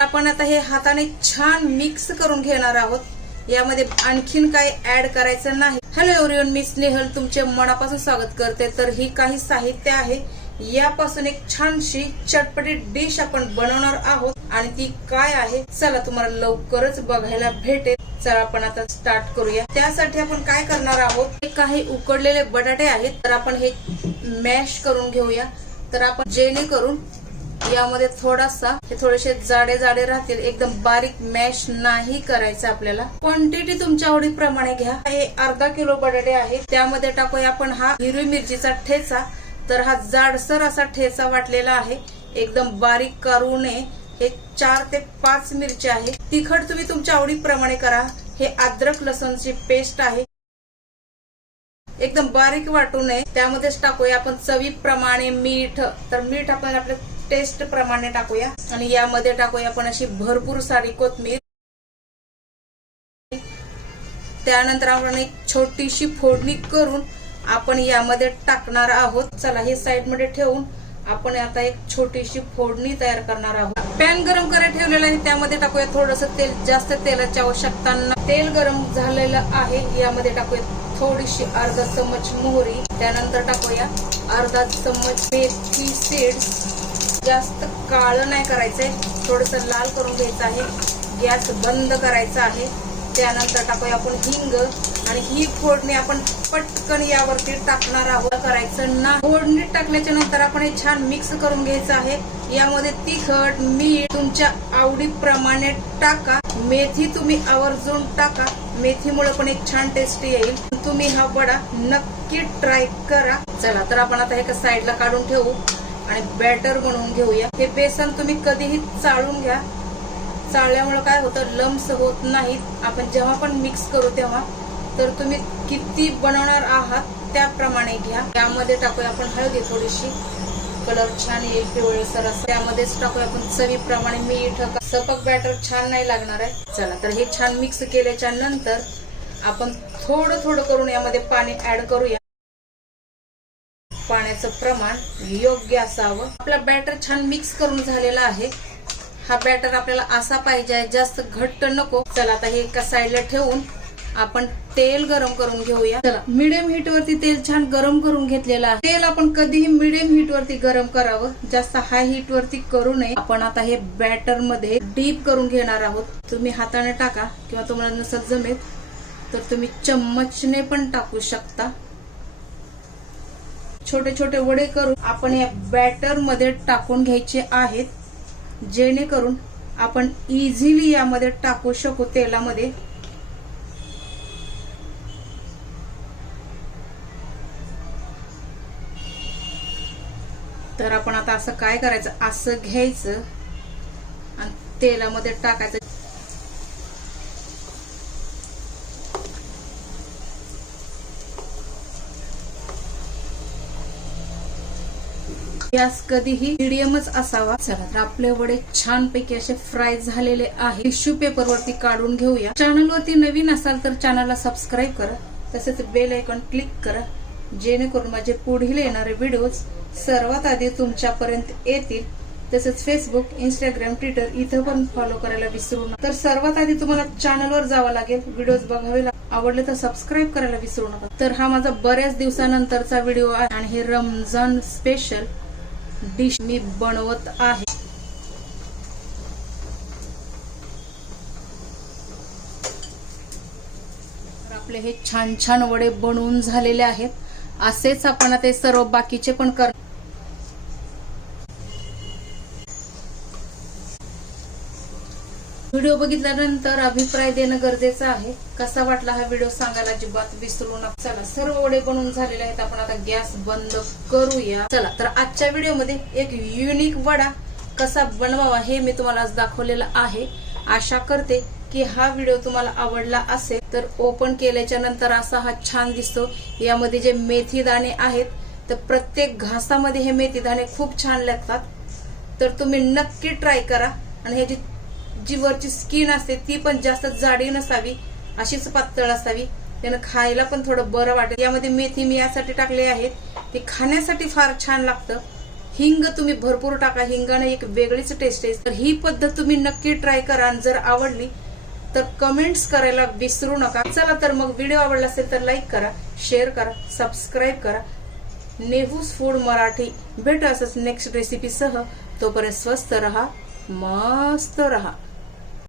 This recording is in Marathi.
आपण आता हे हाताने छान मिक्स करून घेणार आहोत. यामध्ये आणखीन काही ऍड करायचं नाही. हॅलो एव्हरीवन मी स्नेहल. तुमचे मनापासून स्वागत करते. तर ही काही साहित्य आहे. यापासून एक छानशी चटपटी डिश आपण बनवणार आहोत. आणि ती काय आहे? चला तुम्हाला लवकरच बघायला भेटेल. चला आपण आता स्टार्ट करूया. त्यासाठी आपण काय करणार आहोत? हे काही उकडलेले बटाटे आहेत. तर आपण हे मॅश करून घेऊया. तर आपण जेणेकरून यामध्ये थोडासा हे थोडेसे जाडे जाडे राहतील. एकदम बारीक मॅश नाही करायचं आपल्याला. क्वांटिटी तुमच्या आवडीप्रमाणे घ्या. हे अर्धा किलो बटाटे आहेत त्यामध्ये टाकूया आपण हा हिरवी मिरचीचा ठेचा. तर हा जाडसर असा ठेचा वाटलेला आहे. एकदम बारीक करू नये. हे चार ते पाच मिरची आहे. तिखट तुम्ही तुमच्या आवडीप्रमाणे करा. हे अद्रक लसणची पेस्ट आहे. एकदम बारीक वाटू नये. त्यामध्येच टाकूया आपण चवीप्रमाणे मीठ. तर मीठ आपण आपल्या टेस्ट प्रमाणे टाकूया. आणि यामध्ये टाकूया आपण अशी भरपूर सारी कोथमीर. त्यानंतर आपण एक छोटीशी फोडणी करून आपण यामध्ये टाकणार आहोत. चला हे साईडमध्ये ठेवून आपण आता एक छोटीशी फोडणी तयार करणार आहोत. पॅन गरम करायला ठेवलेला आहे. त्यामध्ये टाकूया थोडस तेल. जास्त तेलाची आवश्यकता तेल गरम झालेलं आहे. यामध्ये टाकूया थोडीशी अर्धा चम्मच मोहरी. त्यानंतर टाकूया अर्धा चम्मच मेथी सीड्स. जास्त काळं नाही करायचंय. थोडंसं लाल करून घ्यायचं आहे. गॅस बंद करायचा आहे. त्यानंतर टाकूया आपण हिंग. आणि ही फोडणी आपण पटकन यावरती टाकणार आहोत. करायचं ना. फोडणी टाकल्याच्या नंतर आपण हे छान मिक्स करून घ्यायचं आहे. यामध्ये तिखट मीठ तुमच्या आवडीप्रमाणे टाका. मेथी तुम्ही आवर्जून टाका. मेथीमुळे पण एक छान टेस्ट येईल. तुम्ही हा वडा नक्की ट्राय करा. चला तर आपण आता एका साईडला काढून ठेवू. आणि बॅटर बनवून घेऊया. हे बेसन तुम्ही कधीही चाळून घ्या. चाळल्यामुळे काय होतं लम्स होत नाहीत. आपण जेव्हा पण मिक्स करू तेव्हा. तर तुम्ही किती बनवणार आहात त्याप्रमाणे घ्या. त्यामध्ये टाकूया आपण हळदी थोडीशी. कलर छान येईल पिवळसर असं त्यामध्येच टाकूया आपण चवीप्रमाणे मीठ. सपक बॅटर छान नाही लागणार आहे. चला तर हे छान मिक्स केल्याच्यानंतर आपण थोडं थोडं करून यामध्ये पाणी ऍड करूया. प्रमाण योग्य असावं. आपला बॅटर छान मिक्स करून झालेला आहे. हा बॅटर आपल्याला असा पाहिजे जास्त घट्ट नको. चला आता हे एका साईडला ठेवून आपण तेल गरम करून घेऊया. चला मिडियम हीट वरती तेल छान गरम करून घेतलेलं आहे. तेल आपण कधीही मिडियम हीट वरती गरम करावं. जास्त हाय हीट वरती करू नये. आपण आता हे बॅटरमध्ये डीप करून घेणार आहोत. तुम्ही हाताने टाका किंवा तुम्हाला नसत जमेल तर तुम्ही चम्मचने पण टाकू शकता. छोटे छोटे वडे करून आपण या बॅटरमध्ये टाकून घ्यायचे आहेत. जेणेकरून आपण इझिली यामध्ये टाकू शकू तेलामध्ये. तर आपण आता असं काय करायचं? असं घ्यायचं. आणि तेलामध्ये टाकायचं गॅस कधीही मिडियमच असावा. चला तर आपले वडे छानपैकी असे फ्राय झालेले आहे. टिश्यू पेपर वरती काढून घेऊया. चॅनल वरती नवीन असाल तर चॅनलला सबस्क्राईब करा. तसेच बेल आयकॉन क्लिक करा. जेणेकरून माझे पुढील येणारे व्हिडिओज सर्वात आधी तुमच्यापर्यंत येतील. तसेच फेसबुक इंस्टाग्राम ट्विटर इथं पण फॉलो करायला विसरू नका. तर सर्वात आधी तुम्हाला चॅनलवर जावं लागेल. व्हिडिओज बघावे आवडले तर सबस्क्राईब करायला विसरू नका. तर हा माझा बऱ्याच दिवसानंतरचा व्हिडिओ आहे. आणि हे रमजान स्पेशल डिश मी बनवत आहे. आपले हे छान छान वडे बनवून झालेले आहेत. असेच आपण ते सर्व बाकीचे पण कर व्हिडिओ बघितल्यानंतर अभिप्राय देणं गरजेचं आहे. कसा वाटला हा व्हिडिओ सांगायला अजिबात विसरू नका. चला सर्व वडे बनवून झालेले आहेत. आपण आता गॅस बंद करूया. चला तर आजच्या व्हिडिओमध्ये एक युनिक वडा कसा बनवावा हे मी तुम्हाला आज दाखवलेलं आहे. आशा करते की हा व्हिडिओ तुम्हाला आवडला असेल. तर ओपन केल्याच्यानंतर असा हा छान दिसतो. यामध्ये जे मेथी दाणे आहेत तर प्रत्येक घासामध्ये हे मेथी दाणे खूप छान लागतात. तर तुम्ही नक्की ट्राय करा. आणि ह्याची जी वरची स्किन असते ती पण जास्त जाडी नसावी अशीच पातळ असावी. त्यानं खायला पण थोडं बरं वाटेल. यामध्ये मेथी मी यासाठी टाकले आहेत. ते खाण्यासाठी फार छान लागतं. हिंग तुम्ही भरपूर टाका. हिंगाने एक वेगळीच टेस्ट आहे. तर ही पद्धत तुम्ही नक्की ट्राय करा आणि जर आवडली तर कमेंट्स करायला विसरू नका. चला तर मग व्हिडिओ आवडला असेल तर लाईक करा शेअर करा सबस्क्राईब करा. नेहूस फूड मराठी. भेट असंच नेक्स्ट रेसिपीसह तोपर्यंत स्वस्त रहा मस्त रहा.